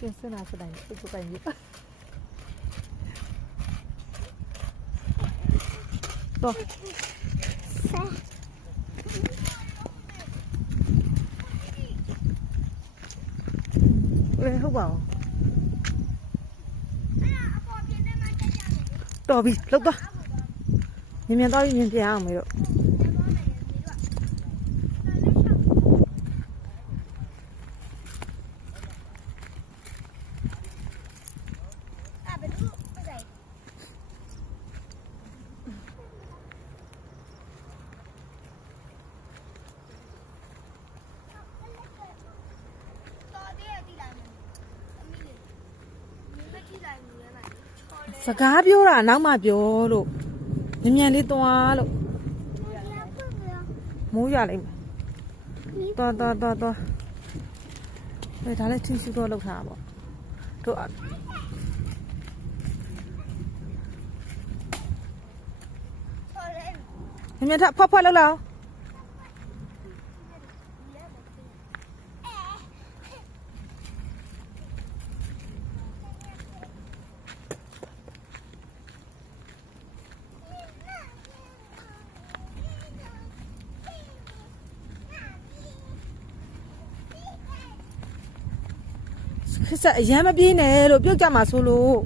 ပြင်စင်လာစတိုင်းစိတ်ကိုတိုင်ပြီးတော့ဟုတ်ပါဘူးတော်ပြီလောက်သွားမြင်တော့မြင်ပြအောင်မေတို့စကားပြောတာနောက်မှပြောလို့မြန်လေးသွားလို့မိုးရလိမ့်မယ်သွားဒါလည်းချင်းစုတော့လောက်ထားပါတို့မြန်ထဖွက်လောက်လောက်ဆက်အရမ်းမပြေးနဲ့လို့ပြုတ်ကြမှာဆိုလို့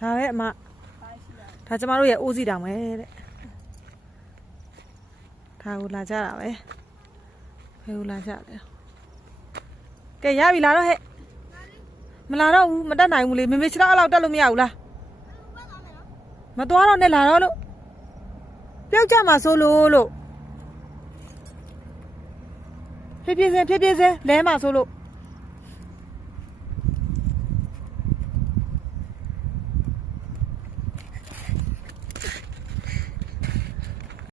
ဒါပဲအမဒါကျမတို့ရဲ့အိုးစီတောင်ပဲတဲ့ဒါကိုလာကြတာပဲဘယ်ကိုလာကြလဲကဲရပြီလာတော့ဟဲ့မလာတော့ဘူးမတက်နိုင်ဘူးလေမေမေခြေတော့အဲ့လောက်တက်လို့မရဘူးလားမသွားတော့နဲ့လာတော့လို့ပြုတ်ကြမှာဆိုလို့ဖြည်းဖြည်းစင်းလဲမှာဆိုလို့